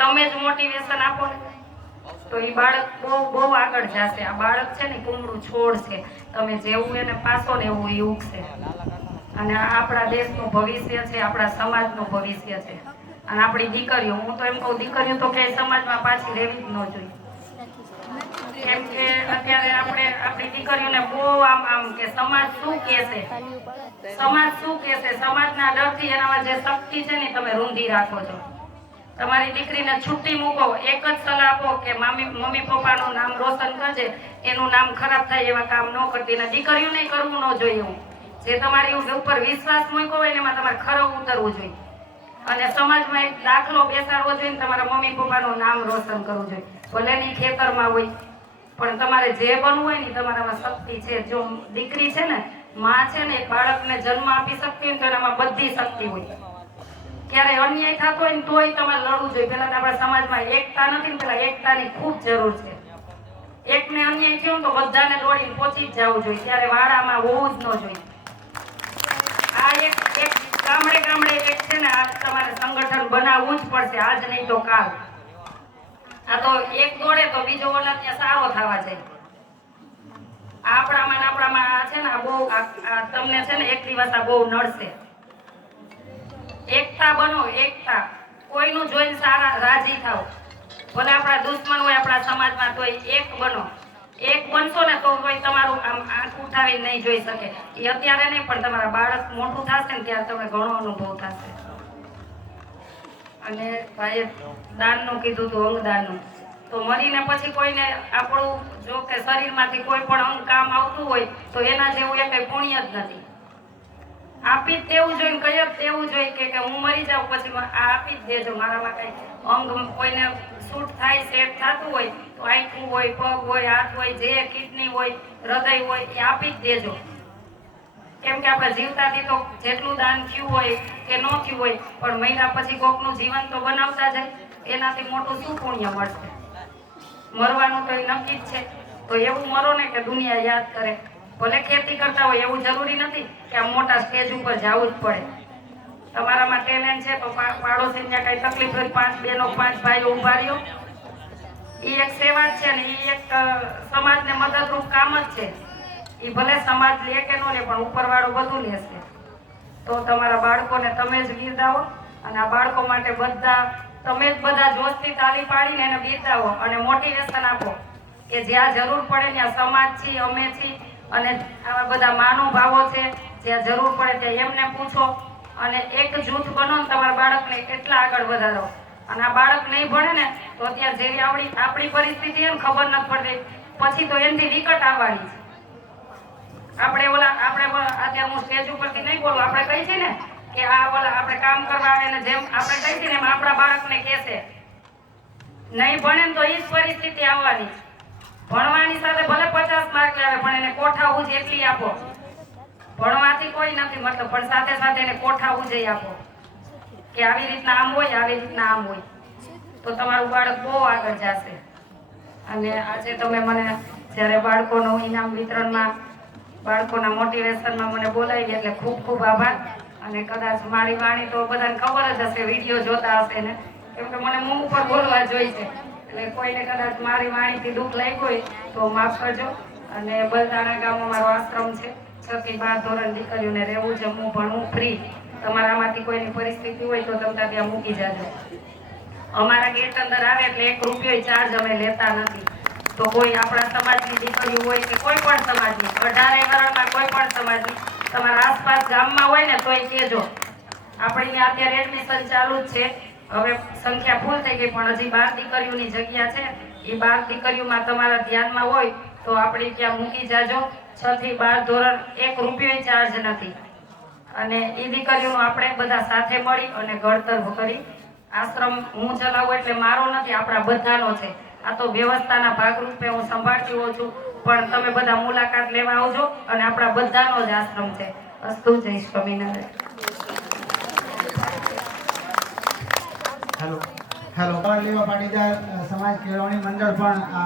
તમે જ મોટિવેશન આપો ને તો એ બાળક બહુ આગળ જશે. આ બાળક છે ને કુમળું છોડ છે, તમે જેવું એને પાસો ને એવું એ ઉગશે. અને આપણા દેશનું ભવિષ્ય છે, આપણા સમાજનું ભવિષ્ય છે. અને આપણી દીકરીઓ, હું તો એમ કહું દીકરીઓ તો ક્યાંય સમાજમાં પાછી રહેવી જ ન જોઈએ. કેમ કે અત્યારે આપણે આપણી દીકરીઓને બહુ આમ કે સમાજ શું કહેશે, સમાજ શું કહેશે, સમાજના ડરથી એનામાં જે શક્તિ છે ને તમે રૂંધી રાખો છો. તમારી દીકરીને છૂટી મૂકો, એક જ સલાહ આપો કે મમ્મી પપ્પાનું નામ રોશન કરજે, એનું નામ ખરાબ થાય એવા કામ ન કરતી. અને દીકરીઓને કરવું ન જોઈએ એવું. જે તમારી ઉપર વિશ્વાસ મૂક્યો હોય એમાં તમારે ખરો ઉતરવું જોઈએ. અને સમાજમાં એક દાખલો બેસાડવો જોઈએ ને તમારા મમ્મી પપ્પાનું નામ રોશન કરવું જોઈએ. ભલે ની ખેતરમાં હોય પણ તમારે જે બનવું હોય ને તમારામાં શક્તિ છે. જો દીકરી છે ને, માં છે ને, એક બાળકને જન્મ આપી શકતી હોય તો એનામાં બધી શક્તિ હોય. ક્યારે અન્યાય થતો હોય ને તોય તમારે લડવું જોઈએ. પેલા આપણા સમાજમાં એકતા નથી ને, પેલા એકતાની ખૂબ જરૂર છે. એકને અન્યાય થયો તો બધાને દોડીને પહોંચી જ જવું જોઈએ. ત્યારે વાડામાં હોવું જ ન જોઈએ. આ એક ગામડે ગામડે એક છે ને, આ તમારે સંગઠન બનાવવું જ પડશે, આજ નહીં તો કાલ. આ તો એક દોડે તો બીજો ઓલા ત્યાં સારો થવા જાય. આપણામાં આ છે ને, આ બહુ તમને છે ને એક દિવસ આ બહુ નડશે. એકતા બનો, એકતા. કોઈનું જોઈને સારા રાજી થાવ. ભલે આપણા દુશ્મન હોય આપણા સમાજમાં, તોય એક બનો. એક બનશો ને તો કોઈ તમારું આમ આંખ ઉઠાવી નહીં જોઈ શકે. એ અત્યારે નહીં, પણ તમારા બાળક મોટું થશે ને ત્યારે તમને ઘણો અનુભવ થશે. અને ભાઈએ દાનનું કીધું હતું, અંગદાનનું. તો મરીને પછી કોઈને આપણું જો કે શરીરમાંથી કોઈ પણ અંગ કામ આવતું હોય તો એના જેવું એ કંઈ પુણ્ય જ નથી. આપી જ દેવું જોઈએ ને, કઈ જ દેવું જોઈએ કે હું મરી જાઉં પછી આ આપી જ દેજો. મારામાં કઈ અંગ કોઈને શૂટ થાય, સેટ થતું હોય તો આંખું હોય, પગ હોય, હાથ હોય, જે કિડની હોય, હૃદય હોય, એ આપી જ દેજો. કેમ કે આપણે જીવતાથી તો જેટલું દાન થયું હોય કે ન થયું હોય, પણ મહિના પછી કોકનું જીવન તો બનાવતા જાય. એનાથી મોટું શું પુણ્ય મળશે? મરવાનું તો એ નક્કી જ છે. તો એવું મરો ને કે દુનિયા યાદ કરે. ભલે ખેતી કરતા હોય, એવું જરૂરી નથી કે આ મોટા સ્ટેજ ઉપર જવું જ પડે. તમારામાં ટેલેન્ટ છે તો પાડોશીને કઈ તકલીફ હોય, 5 બહેનો 5 ભાઈઓ ઉભા રહ્યો. એ એક સેવા જ છે ને, એ એક સમાજને મદદરૂપ કામ જ છે. એ ભલે સમાજ લે કે ન લે, પણ ઉપરવાળો બધું લેશે. તો તમારા બાળકોને તમે જ બિરદાવો. અને આ બાળકો માટે તમે જ બધા જોશથી તાળી પાડીને એને બિરદાવો અને મોટિવેશન આપો કે જ્યાં જરૂર પડે ત્યાં સમાજ છીએ, અમે છીએ. અને આવા બધા મહાનુભાવો છે, જ્યાં જરૂર પડે ત્યાં એમને પૂછો. અને એક જૂથ બનો ને તમારા બાળકને કેટલા આગળ વધારો. અને આ બાળક નહીં ભણે ને તો અત્યારે જેવી આપણી પરિસ્થિતિ છે ને, ખબર નથી પડતી. પછી તો એનાથી વિકટ આવવાની છે. આપણે અત્યારે હું સ્ટેજ ઉપરથી નહીં બોલું, આપણે કહી છીએ ને કે આપણે કામ કરવા આવે ને, જેમ આપણે કહી છીએ ને એમ આપણા બાળકને કહેશે. નહીં ભણે ને તો એ જ પરિસ્થિતિ આવવાની છે. ભણવાની સાથે ભલે 50 માર્ક લાવે, પણ એને કોઠા ઉજ એટલી આપો. ભણવાથી કોઈ નથી મતલબ, પણ સાથે સાથે એને કોઠા ઉજઈ આપો કે આવી રીતના આમ હોય, આવી રીતના આમ હોય. તો તમારું બાળક બહુ આગળ જશે. અને આજે તમે મને જ્યારે બાળકોનું ઇનામ વિતરણમાં, બાળકોના મોટિવેશનમાં મને બોલાવી એટલે ખૂબ ખૂબ આભાર. અને કદાચ મારી વાણી તો બધાને ખબર જ હશે, વિડીયો જોતા હશે ને, કેમ કે મને મું ઉપર બોલવા જોઈ છે. એટલે કોઈને કદાચ મારી વાણીથી દુઃખ લાગ્યું હોય તો માફ કરજો. અને બલદાણા ગામમાં મારો આશ્રમ છે. 6 થી 12 ધોરણ દીકરીઓને રહેવું, જમવું, ભણવું ફ્રી. તમારામાંથી કોઈની પરિસ્થિતિ હોય તો તમે ત્યાં મૂકી જાજો. અમારા ગેટ અંદર આવે એટલે 1 રૂપિયો ચાર્જ અમે લેતા નથી. તો કોઈ આપણા સમાજની દીકરીઓ હોય કે કોઈ પણ સમાજની, 18 વરણમાં કોઈ પણ સમાજની તમારા આસપાસ ગામમાં હોય ને તોય કહેજો. આપણી અત્યારે એડમિશન ચાલુ જ છે. હવે સંખ્યા ફૂલ થઈ ગઈ, પણ હજી 12 દીકરીઓની જગ્યા છે. એ 12 દીકરીઓમાં તમારા ધ્યાનમાં હોય તો આપણી ત્યાં મૂકી જાજો. 6 થી 12 ધોરણ 1 રૂપિયો ચાર્જ નથી. અને એ દીકરીઓનું આપણે બધા સાથે મળી અને ઘડતર કરી. આશ્રમ હું ચલાવું એટલે મારો નથી, આપણા બધાનો છે. આ તો વ્યવસ્થાના ભાગરૂપે હું સંભાળતી હોઉં છું, પણ તમે બધા મુલાકાત લેવા આવજો. અને આપણા બધાનો જ આશ્રમ છે. અસ્તુ. જય સ્વામિનારાયણ. હેલો, પાટીદાર સમાજ કેળવણી મંડળ પણ